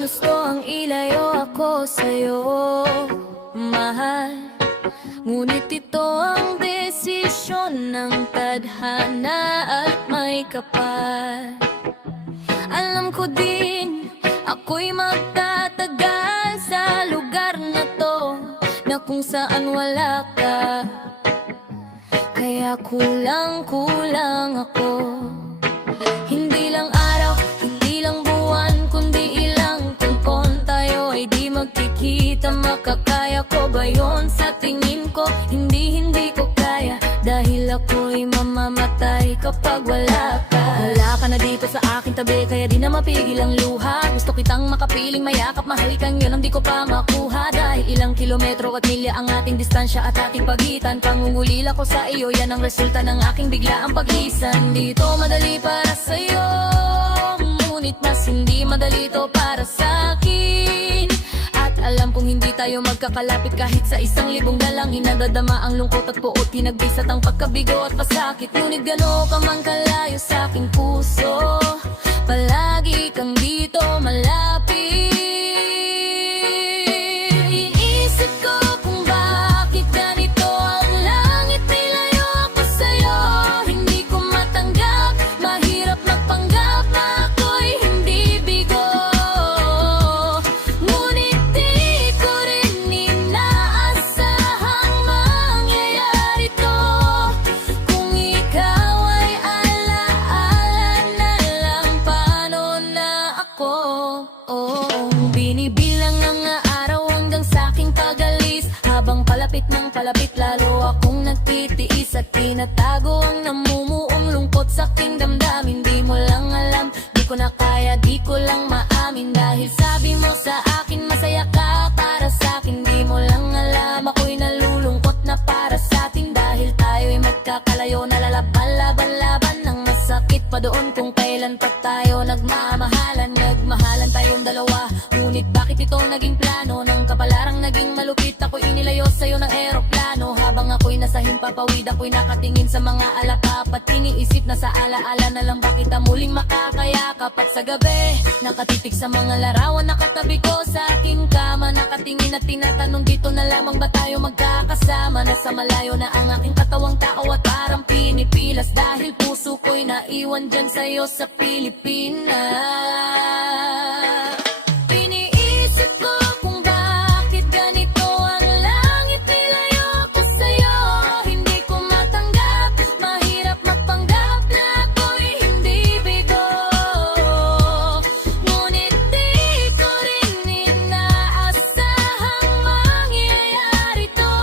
ginusto ang ilayo ako sa'yo, mahal. Ngunit ito ang desisyon ng tadhana at may kapal. Alam ko din, ako'y magtatagal sa lugar na to, na kung saan wala ka. Kaya kulang ako. Hindi lang araw, hindi lang buwan, kundi ilang taon tayo ay di magkikita. Makakaya ko ba yun? Sa tingin ko, hindi ko kaya. Dahil ako'y mamamatay kapag wala ka. Wala ka na dito sa aking tabi, kaya di na mapigil ang luha. Gusto kitang makapiling, mayakap, mahalikan, yun ang di ko pa makuha. Dahil ilang kilometro at milya ang ating distansya at ating pagitan. Pangungulila ko sa iyo, yan ang resulta ng aking biglaang paglisan. Dito madali para sa'yo, ngunit mas hindi madali to para sa'kin. At alam kong hindi tayo magkakalapit kahit sa 1,000 na lang. Hinadadama ang lungkot at puot, hinagbisat ang pagkabigo at pasakit. Ngunit gano'n ka man kalayo sa aking puso, palagi kang dito malapit. Iniisip ko kung bakit ganito ang langit, nilayo ako sa'yo. Hindi ko matanggap, mahirap magpanggap na ako'y hindi bigo. Ngunit di ko rin inaasahang mangyayari to. Kung ikaw ay alaala na lang, paano na ako? Binibilang ang araw hanggang sa aking pag-alis. Habang palapit ng palapit, lalo akong nagtitiis at tinatago ang namumuong lungkot sa aking damdamin. Di mo lang alam, di ko na kaya, di ko lang maamin. Dahil sabi mo sa akin, masaya ka para sa akin. Di mo lang alam, ako'y nalulungkot na para sa atin. Dahil tayo'y magkakalayo, nalalaban-laban ng masakit pa doon kung kailan pa tayo nagmamahalan. Nagmahalan tayong dalawa, ngunit bakit ito naging plano? Nang kapalarang naging malupit, ako'y inilayo sa'yo ng eroplano. Habang ako'y nasa himpapawid, ako'y nakatingin sa mga alakap at iniisip na sa alaala na lang bakit muling makakayakap. At sa gabi, nakatitig sa mga larawan, nakatabi ko sa aking kama. Nakatingin at tinatanong, dito na lamang ba tayo magkakasama? Nasa malayo na ang aking katawang tao at parang pinipilas. Dahil puso ko'y naiwan dyan sa'yo sa Pilipinas. Iniisip ko kung bakit ganito ang langit, nilayo ako sa'yo. Hindi ko matanggap, mahirap magpanggap na ako'y hindi bigo. Ngunit di ko rin inaasahang mangyayari to.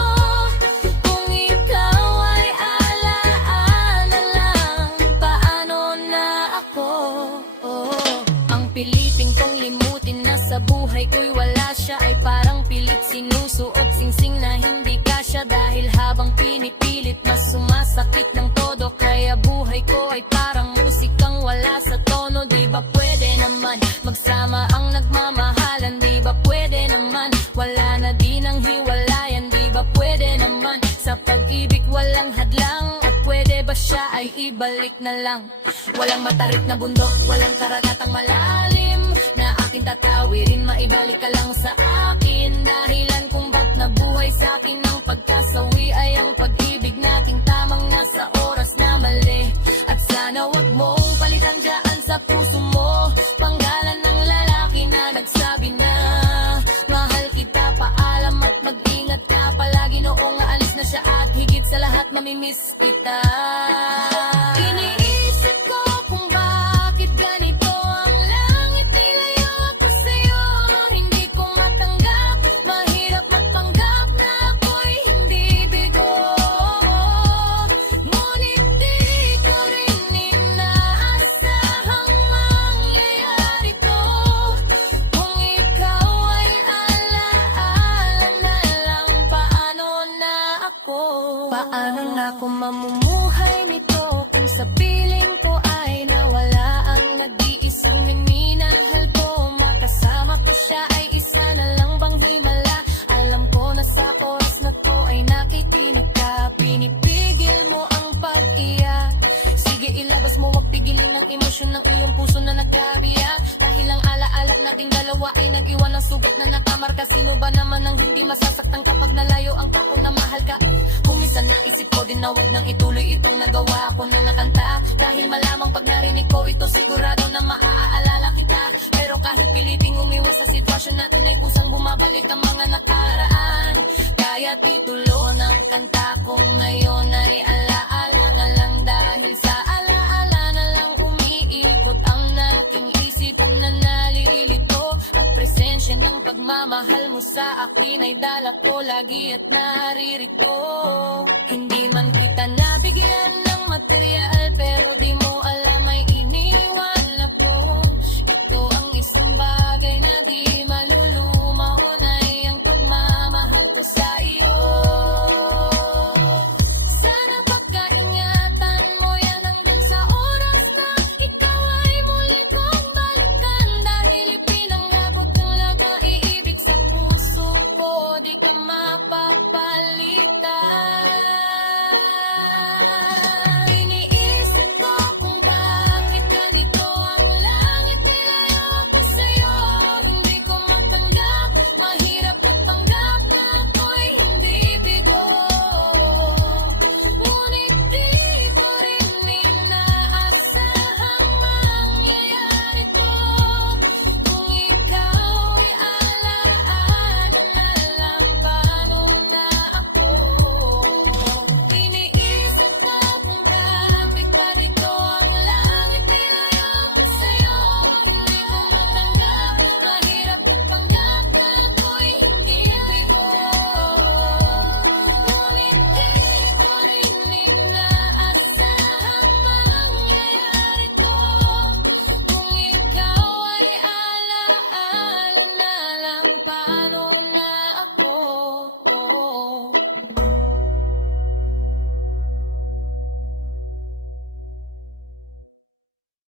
Kung ikaw ay alaala lang, paano na ako? Ang piliting kong limutin na sa buhay ko'y wala siya, ay parang pilit sinusuot singsing na hindi kasya. Dahil habang pinipilit, mas sumasakit ng todo. Kaya buhay ko ay parang musikang wala sa tono. Di ba pwede naman magsama ang nagmamahalan? Di ba pwede naman wala na din ang hiwalayan? Di ba pwede naman sa pag-ibig walang hadlang? At pwede ba siya ay ibalik na lang? Walang matarik na bundok, walang karagatang malalim na aking tatawirin, maibalik ka lang sa akin. Dahilan kung ba't nabuhay sa akin ang pagkasawi ay ang pag-ibig nating tamang nasa oras na mali. At sana wag mong palitan dyan sa puso mo panggalan ng lalaki na nagsabi na mahal kita, paalam at mag-ingat ka palagi. Noong aalis na siya at higit sa lahat mamimiss kita. Iniisip ko kung bakit ganito ang langit, nilayo ako sa'yo. Hindi ko matanggap, mahirap magpanggap na ako'y hindi bigo. Ngunit di ko rin inaasahang mangyayari to. Kung ikaw ay alaala na lang, paano na ako? Paano na ako mamumuhay ating dalawa ay nag-iwan ng sugat na nakamarka. Sino ba naman ang hindi masasaktan kapag nalayo ang tao na mahal ka? Kuminsan naisip ko din na wag nang ituloy itong nagawa ko na nakanta, dahil malamang pag narinig ko ito sigurado na maaalala kita. Pero kahit piliting umiwas sa sitwasyon natin ay kusang bumabalik ang mga nakaraan. Kaya titulo ng kanta ko ngayon ay alaala na lang, dahil sa alaala na lang umiikot ang aking isip na nalilito. At presensya ng pagmamahal mo sa akin ay dala ko lagi at naririto. Hindi man kita nabigyan ng material, pero di mo